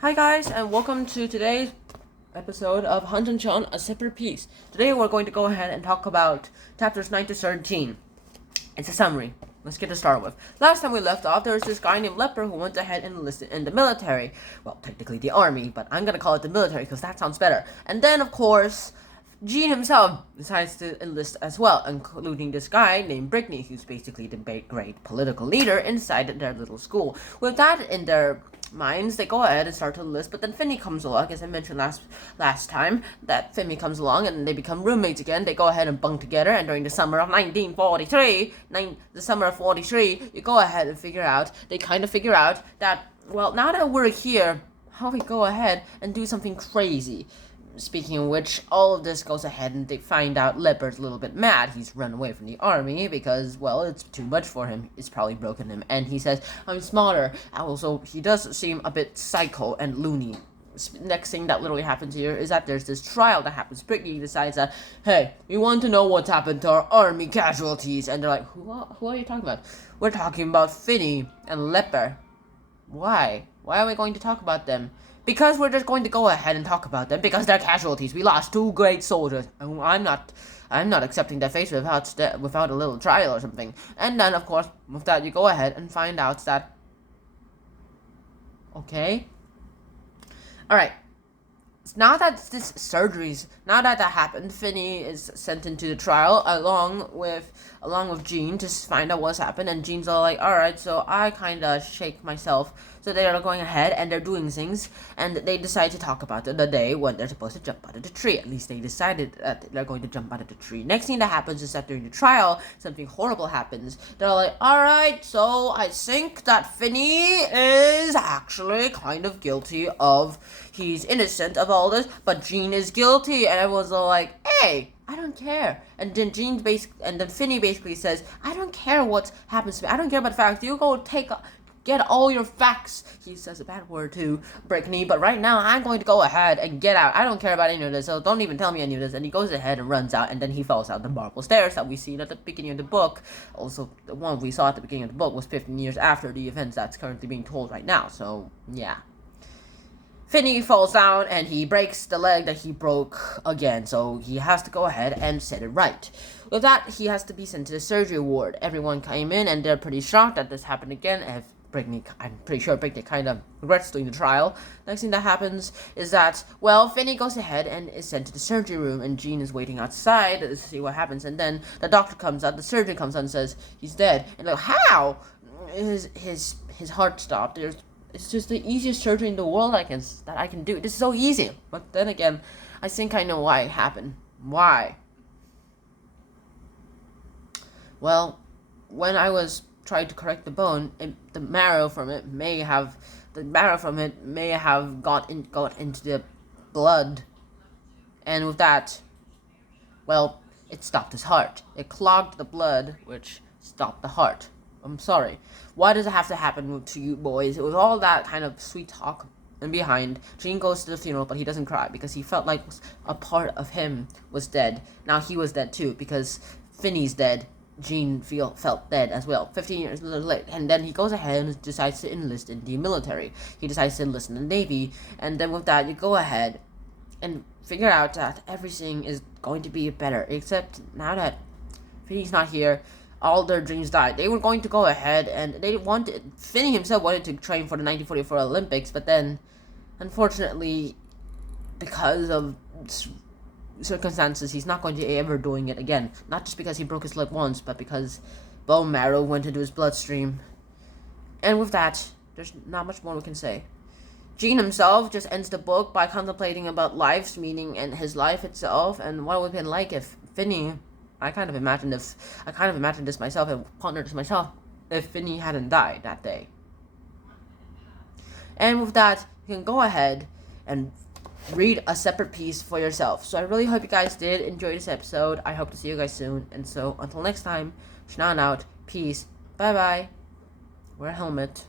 Hi guys, and welcome to today's episode of Hunt and Chun, A Separate Piece. Today we're going to go ahead and talk about chapters 9 to 13. It's a summary. Let's get to start with. Last time we left off, there was this guy named Leper who went ahead and enlisted in the military. Well, technically the army, but I'm gonna call it the military because that sounds better. And then, of course, Gene himself decides to enlist as well, including this guy named Brickney, who's basically the great political leader inside their little school. With that in their minds, they go ahead and start to enlist, but then Finney comes along, as I mentioned last time, that Finney comes along and they become roommates again. They go ahead and bunk together, and during the summer of 1943, you go ahead and they kind of figure out that, well, now that we're here, how we go ahead and do something crazy. Speaking of which, all of this goes ahead and they find out Leopard's a little bit mad. He's run away from the army because, well, it's too much for him. It's probably broken him. And he says, I'm smarter. Also, he does seem a bit psycho and loony. Next thing that literally happens here is that there's this trial that happens. Brickney decides that, hey, we want to know what's happened to our army casualties. And they're like, who are you talking about? We're talking about Finney and Leper. Why? Why are we going to talk about them? Because we're just going to go ahead and talk about them because they're casualties. We lost two great soldiers. I'm not accepting their face without a little trial or something. And then, of course, with that, you go ahead and find out that. Okay. All right. Now that that happened, Finney is sent into the trial along with Gene to find out what's happened, and Gene's all like, alright, so I kinda shake myself. So they're going ahead and they're doing things, and they decide to talk about the day when they're supposed to jump out of the tree. At least they decided that they're going to jump out of the tree. Next thing that happens is that during the trial, something horrible happens. They're like, alright, so I think that Finney is actually kind of guilty of, he's innocent of all this, but Gene is guilty, and everyone's all like, hey, I don't care. And then Finney basically says, I don't care what happens to me. I don't care about the facts. You go get all your facts. He says a bad word to Brickney, but right now I'm going to go ahead and get out. I don't care about any of this, so don't even tell me any of this. And he goes ahead and runs out, and then he falls out the marble stairs that we seen at the beginning of the book. Also, the one we saw at the beginning of the book was 15 years after the events that's currently being told right now, so yeah. Finney falls down and he breaks the leg that he broke again, so he has to go ahead and set it right. With that, he has to be sent to the surgery ward. Everyone came in and they're pretty shocked that this happened again. I'm pretty sure Brickney kind of regrets doing the trial. Next thing that happens is that, well, Finney goes ahead and is sent to the surgery room, and Gene is waiting outside to see what happens. And then the doctor comes out, the surgeon comes out and says he's dead. And like, how? His heart stopped. It's just the easiest surgery in the world that I can do. This is so easy. But then again, I think I know why it happened. Why? Well, when I was trying to correct the bone, the marrow from it may have got into the blood, and with that, well, it stopped his heart. It clogged the blood, which stopped the heart. I'm sorry. Why does it have to happen to you boys? It was all that kind of sweet talk and behind. Gene goes to the funeral, but he doesn't cry because he felt like a part of him was dead. Now he was dead too because Finney's dead. Gene felt dead as well. 15 years later, and then he goes ahead and decides to enlist in the military. He decides to enlist in the Navy, and then with that, you go ahead and figure out that everything is going to be better. Except now that Finney's not here, all their dreams died. They were going to go ahead and Finney himself wanted to train for the 1944 Olympics, but then, unfortunately, because of circumstances, he's not going to be ever doing it again. Not just because he broke his leg once, but because bone marrow went into his bloodstream. And with that, there's not much more we can say. Gene himself just ends the book by contemplating about life's meaning and his life itself, and what it would have been like if Finney... I kind of imagined this myself and pondered this myself if Finney hadn't died that day. And with that, you can go ahead and read A Separate Piece for yourself. So I really hope you guys did enjoy this episode. I hope to see you guys soon. And so until next time, Schnan out. Peace. Bye bye. Wear a helmet.